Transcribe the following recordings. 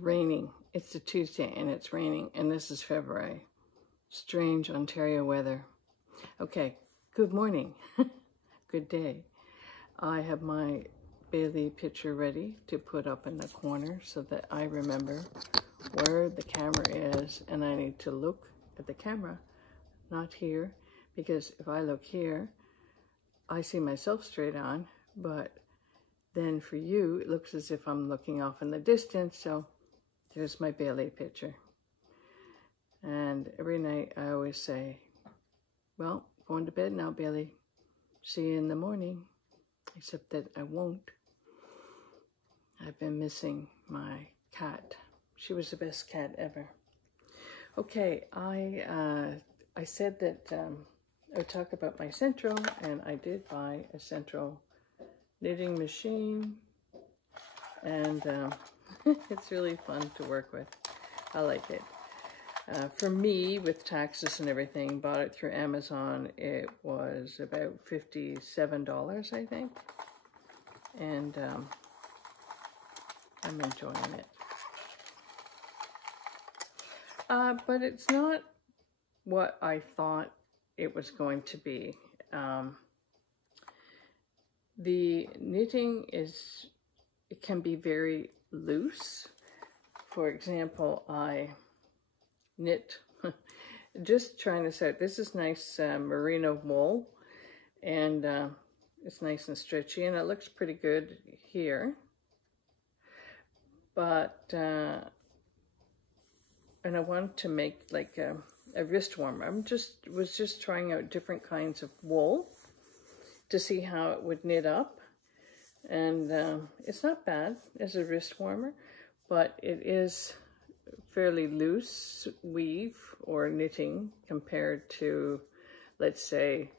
raining. It's a Tuesday and it's raining, and this is February. Strange Ontario weather. Okay, good morning. Good day. I have my Bailey picture ready to put up in the corner so that I remember where the camera is, and I need to look at the camera, not here, because if I look here, I see myself straight on, but then for you, it looks as if I'm looking off in the distance, so there's my Bailey picture. And every night I always say, well, going to bed now, Bailey. See you in the morning. Except that I won't. I've been missing my cat. She was the best cat ever. Okay, I said that I would talk about my Centro, and I did buy a Centro knitting machine, and it's really fun to work with. I like it. For me, with taxes and everything, bought it through Amazon. It was about $57, I think, and I'm enjoying it. But it's not what I thought it was going to be. The knitting it can be very loose. For example, I knit, just trying this out. This is nice merino wool, and it's nice and stretchy, and it looks pretty good here. But, and I wanted to make like a wrist warmer. Was just trying out different kinds of wool to see how it would knit up, and it's not bad as a wrist warmer, but it is fairly loose weave or knitting compared to, let's say,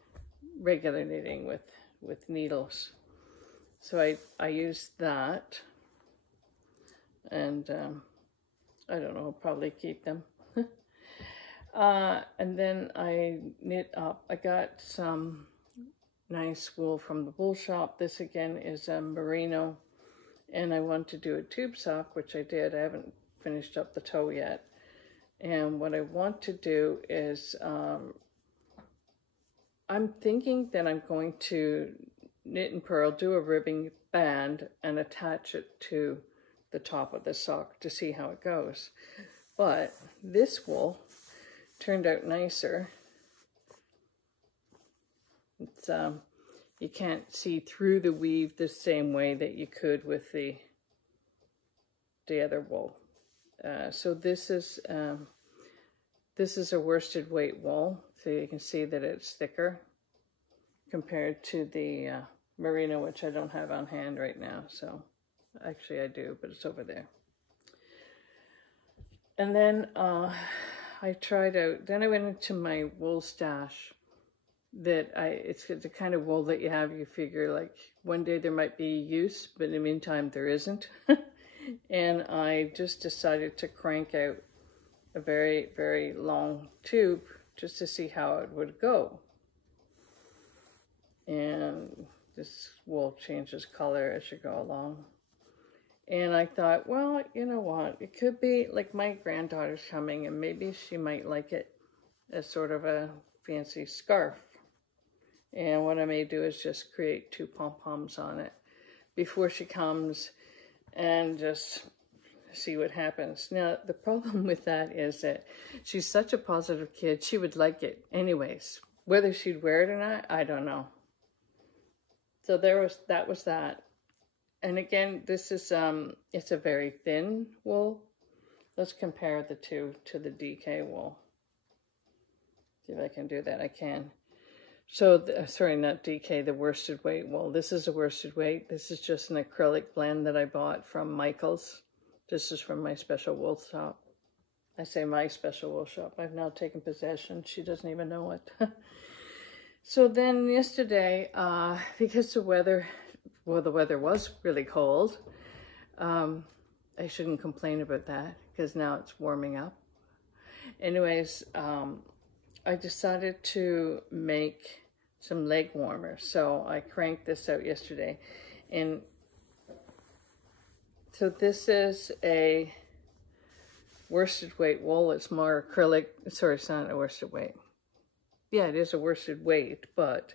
regular knitting with needles. So I used that, and I don't know, I'll probably keep them. And then I knit up. I got some nice wool from the wool shop. This again is a merino, and I want to do a tube sock, which I did. I haven't finished up the toe yet. And what I want to do is, I'm thinking that I'm going to knit and purl, do a ribbing band, and attach it to the top of the sock to see how it goes. But this wool turned out nicer. It's you can't see through the weave the same way that you could with the other wool. So this is a worsted weight wool, so you can see that it's thicker compared to the merino, which I don't have on hand right now. So actually I do, but it's over there. And then I tried out, then I went into my wool stash that it's the kind of wool that you figure like one day there might be use, but in the meantime there isn't. And I just decided to crank out a very, very long tube just to see how it would go. And this wool changes color as you go along. And I thought, well, you know what, it could be like my granddaughter's coming, and maybe she might like it as sort of a fancy scarf. And what I may do is just create 2 pom-poms on it before she comes and just see what happens. Now, the problem with that is that she's such a positive kid, she would like it anyways. Whether she'd wear it or not, I don't know. So that was that. And again, this is, it's a very thin wool. Let's compare the two to the DK wool. See if I can do that. I can. So, sorry, not DK, the worsted weight wool. This is a worsted weight. This is just an acrylic blend that I bought from Michael's. This is from my special wool shop. I say my special wool shop. I've now taken possession. She doesn't even know it. So then yesterday, because the weather was really cold. I shouldn't complain about that because now it's warming up. Anyways, I decided to make some leg warmers. So I cranked this out yesterday. And so this is a worsted weight wool. It's more acrylic. Sorry, it's not a worsted weight. Yeah, it is a worsted weight, but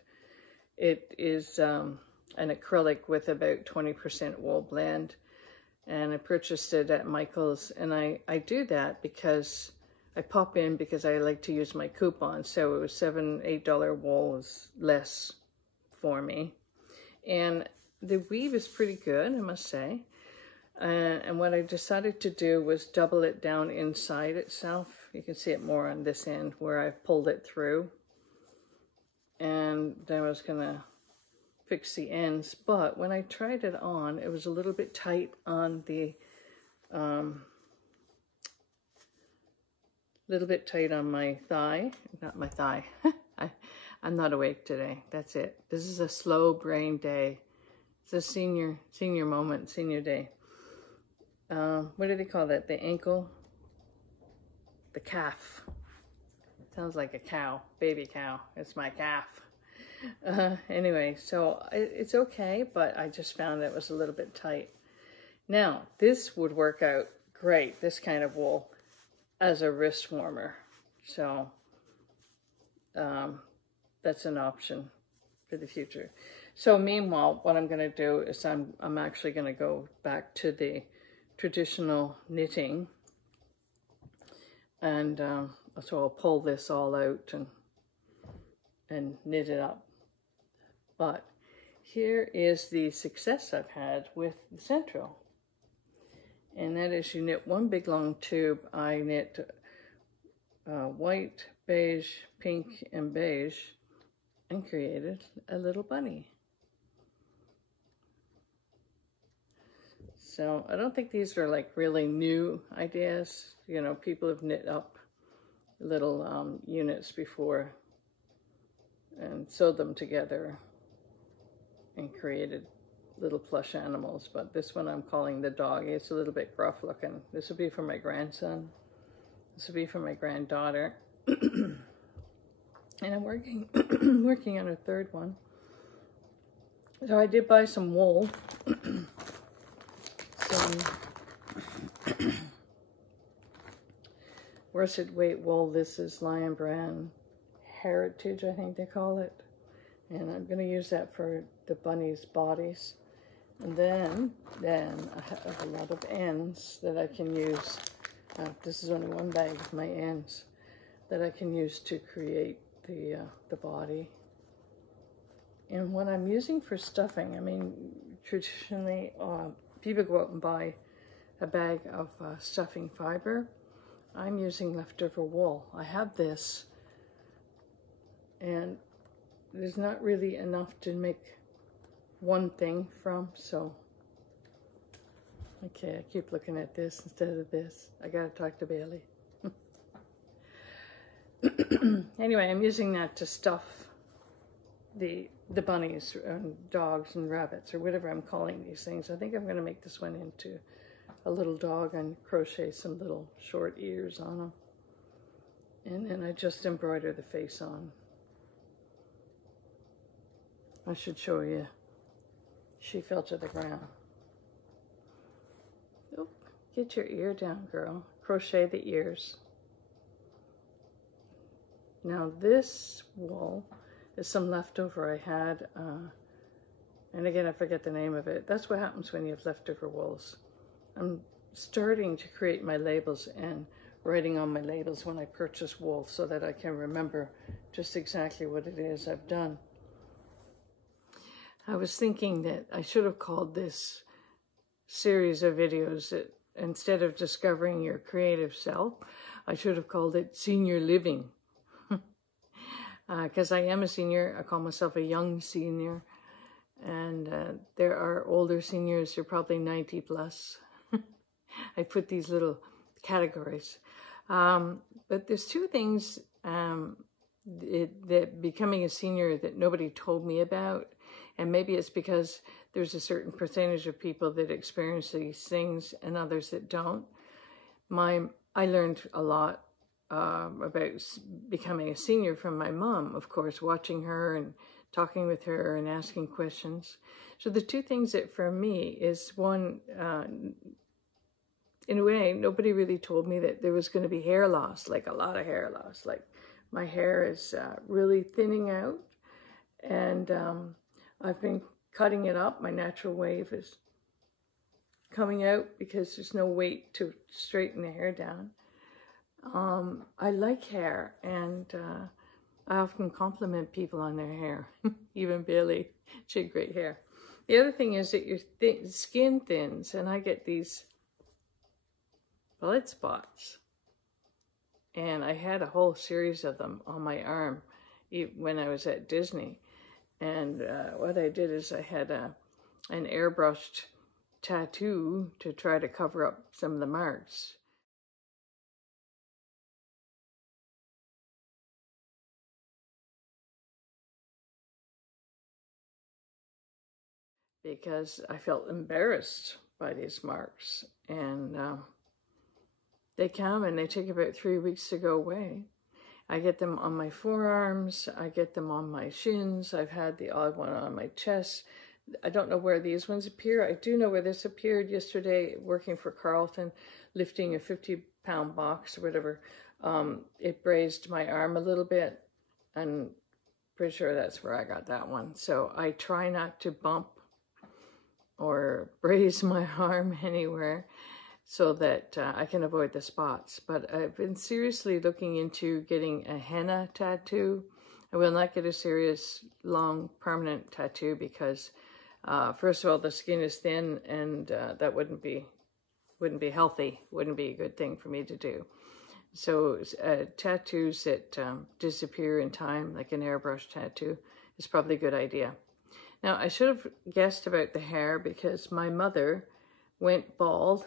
it is an acrylic with about 20% wool blend. And I purchased it at Michael's, and I do that because I pop in because I like to use my coupon. So it was $7-8 wool was less for me. And the weave is pretty good, I must say. And what I decided to do was double it down inside itself. You can see it more on this end where I pulled it through. And then I was gonna fix the ends, but when I tried it on, it was a little bit tight on the, little bit tight on my thigh, not my thigh. I'm not awake today. That's it. This is a slow brain day. It's a senior moment, senior day. What do they call that? The ankle? The calf. Sounds like a cow, baby cow. It's my calf. Anyway, so it's okay, but I just found that it was a little bit tight. Now, this would work out great, this kind of wool, as a wrist warmer. So, that's an option for the future. So meanwhile, what I'm going to do is I'm actually going to go back to the traditional knitting. And so I'll pull this all out and knit it up. But here is the success I've had with the Central. And that is you knit one big long tube. I knit white, beige, pink, and beige, and created a little bunny. So I don't think these are like really new ideas. You know, people have knit up little units before and sewed them together and created little plush animals, but this one I'm calling the dog. It's a little bit gruff looking. This will be for my grandson. This will be for my granddaughter. And I'm working working on a third one. So I did buy some wool. Some worsted weight wool. This is Lion Brand Heritage, I think they call it. And I'm going to use that for the bunny's bodies. And then I have a lot of ends that I can use. This is only one bag of my ends that I can use to create the body. And what I'm using for stuffing, I mean, traditionally people go out and buy a bag of stuffing fiber. I'm using leftover wool. I have this, and there's not really enough to make one thing from, so okay, I keep looking at this instead of this. I gotta talk to Bailey. Anyway, I'm using that to stuff the bunnies and dogs and rabbits or whatever I'm calling these things. I think I'm going to make this one into a little dog and crochet some little short ears on them. And then I just embroider the face on. I should show you. She fell to the ground. Oh, get your ear down, girl. Crochet the ears. Now this wool is some leftover I had, and again I forget the name of it. That's what happens when you have leftover wools. I'm starting to create my labels and writing on my labels when I purchase wool so that I can remember just exactly what it is I've done. I was thinking that I should have called this series of videos that instead of discovering your creative self, I should have called it Senior Living. Because I am a senior. I call myself a young senior. And there are older seniors, they're probably 90 plus. I put these little categories. But there's two things that becoming a senior that nobody told me about. And maybe it's because there's a certain percentage of people that experience these things and others that don't. I learned a lot about becoming a senior from my mom, of course, watching her and talking with her and asking questions. So the two things that for me is one, in a way, nobody really told me that there was going to be hair loss, like a lot of hair loss. Like my hair is really thinning out, and I've been cutting it up. My natural wave is coming out because there's no weight to straighten the hair down. I like hair, and I often compliment people on their hair. Even Bailey, she had great hair. The other thing is that your skin thins, and I get these blood spots. And I had a whole series of them on my arm when I was at Disney. And what I did is I had an airbrushed tattoo to try to cover up some of the marks. Because I felt embarrassed by these marks. And they come and they take about 3 weeks to go away. I get them on my forearms, I get them on my shins, I've had the odd one on my chest. I don't know where these ones appear. I do know where this appeared yesterday working for Carlton, lifting a 50-pound box or whatever. It grazed my arm a little bit, and pretty sure that's where I got that one. So I try not to bump or braise my arm anywhere so that I can avoid the spots. But I've been seriously looking into getting a henna tattoo. I will not get a serious, long, permanent tattoo because, first of all, the skin is thin, and that wouldn't be healthy, wouldn't be a good thing for me to do. So tattoos that disappear in time, like an airbrush tattoo, is probably a good idea. Now, I should have guessed about the hair because my mother went bald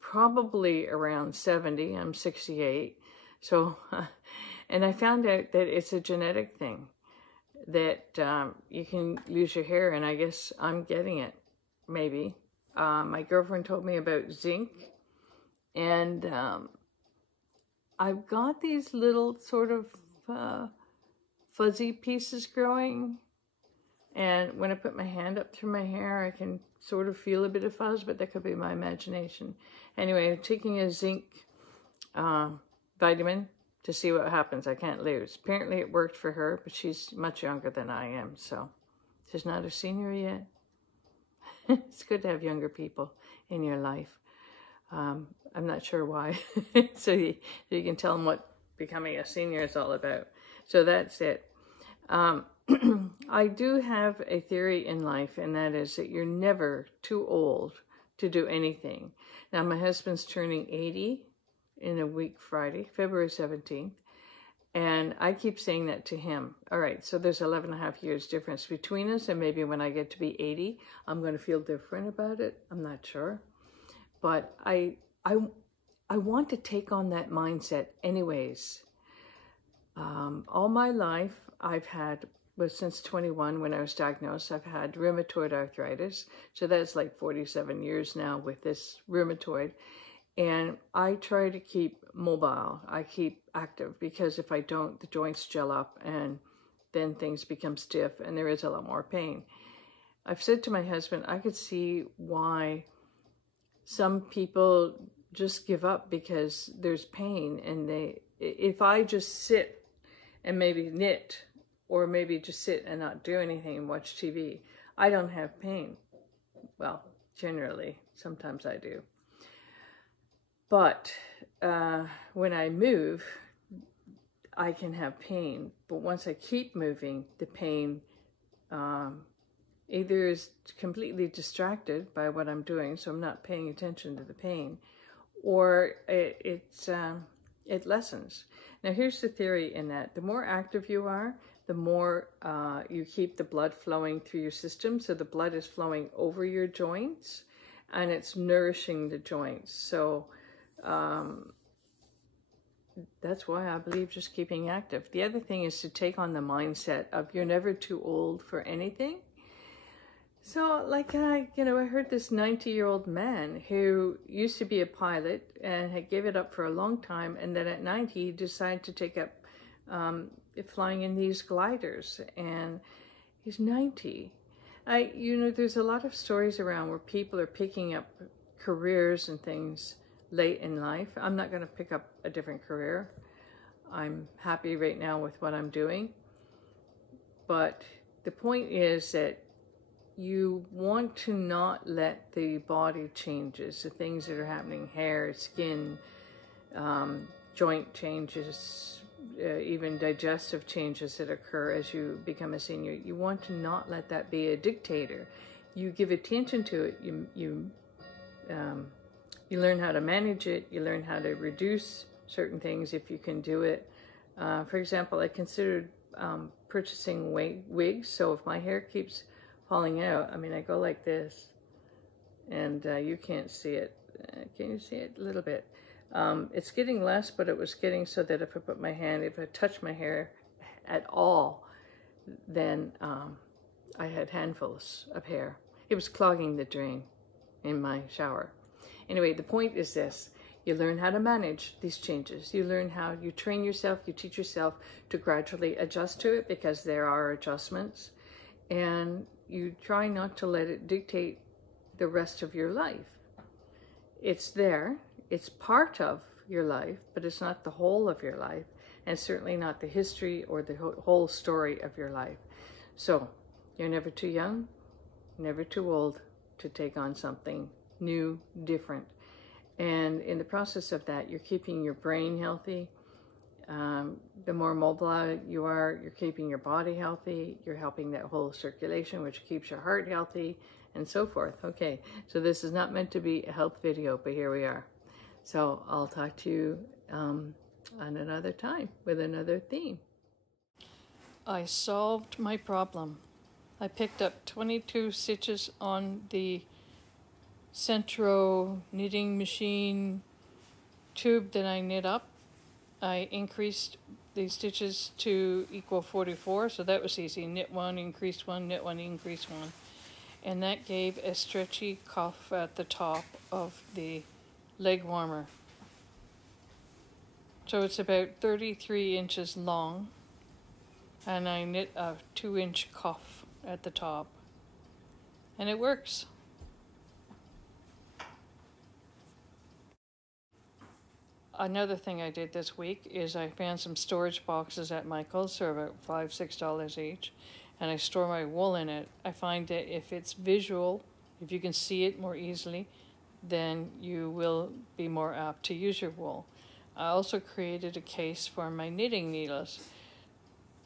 probably around 70. I'm 68. So, and I found out that it's a genetic thing, that you can lose your hair, and I guess I'm getting it, maybe. My girlfriend told me about zinc, and I've got these little sort of fuzzy pieces growing. And when I put my hand up through my hair, I can sort of feel a bit of fuzz, but that could be my imagination. Anyway, I'm taking a zinc vitamin to see what happens. I can't lose. Apparently it worked for her, but she's much younger than I am, so she's not a senior yet. It's good to have younger people in your life. I'm not sure why. So you can tell them what becoming a senior is all about. So that's it. I do have a theory in life, and that is that you're never too old to do anything. Now, my husband's turning 80 in a week Friday, February 17th, and I keep saying that to him. All right, so there's 11 and a half years difference between us, and maybe when I get to be 80, I'm going to feel different about it. I'm not sure. But I want to take on that mindset anyways. All my life, I've had, since 21 when I was diagnosed, I've had rheumatoid arthritis. So that's like 47 years now with this rheumatoid. And I try to keep mobile. I keep active, because if I don't, the joints gel up and then things become stiff and there is a lot more pain. I've said to my husband, I could see why some people just give up because there's pain, and if I just sit and maybe knit, or maybe just sit and not do anything and watch TV, I don't have pain. Well, generally, sometimes I do. But when I move, I can have pain. But once I keep moving, the pain either is completely distracted by what I'm doing, so I'm not paying attention to the pain, or it lessens. Now, here's the theory in that. The more active you are, the more you keep the blood flowing through your system. So the blood is flowing over your joints, and it's nourishing the joints. So that's why I believe just keeping active. The other thing is to take on the mindset of you're never too old for anything. So, like, I heard this 90-year-old man who used to be a pilot and had given it up for a long time, and then at 90 he decided to take up flying in these gliders, and he's 90. There's a lot of stories around where people are picking up careers and things late in life. I'm not going to pick up a different career. I'm happy right now with what I'm doing. But the point is that you want to not let the body changes, the things that are happening, hair, skin, joint changes, even digestive changes that occur as you become a senior. You want to not let that be a dictator. You give attention to it. You learn how to manage it. You learn how to reduce certain things if you can do it. For example, I considered purchasing wigs. So if my hair keeps falling out, I mean, I go like this, and you can't see it. Can you see it? A little bit. It's getting less, but it was getting so that if I put my hand, if I touch my hair at all, then I had handfuls of hair. It was clogging the drain in my shower. Anyway, the point is this. You learn how to manage these changes. You learn how you train yourself, you teach yourself to gradually adjust to it, because there are adjustments. And you try not to let it dictate the rest of your life. It's there. It's part of your life, but it's not the whole of your life, and certainly not the history or the whole story of your life. So you're never too young, never too old to take on something new, different. And in the process of that, you're keeping your brain healthy. The more mobile you are, you're keeping your body healthy. You're helping that whole circulation, which keeps your heart healthy, and so forth. Okay, so this is not meant to be a health video, but here we are. So I'll talk to you on another time with another theme. I solved my problem. I picked up 22 stitches on the Centro knitting machine tube that I knit up. I increased the stitches to equal 44, so that was easy. Knit one, increase one, knit one, increase one. And that gave a stretchy cuff at the top of the leg warmer. So it's about 33 inches long, and I knit a 2-inch cuff at the top, and it works. Another thing I did this week is I found some storage boxes at Michael's. They're about $5–6 each, and I store my wool in it. I find that if it's visual, if you can see it more easily, then you will be more apt to use your wool. I also created a case for my knitting needles.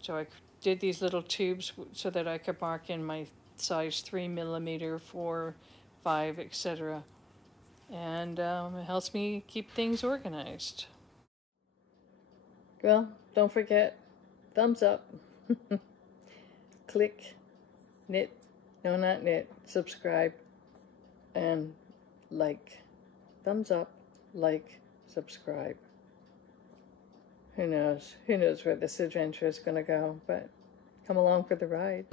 So I did these little tubes so that I could mark in my size 3mm, 4, 5, etc. And it helps me keep things organized. Well, don't forget, thumbs up, click, knit, no not knit, subscribe, and like. Thumbs up, like, subscribe. Who knows where this adventure is going to go, but come along for the ride.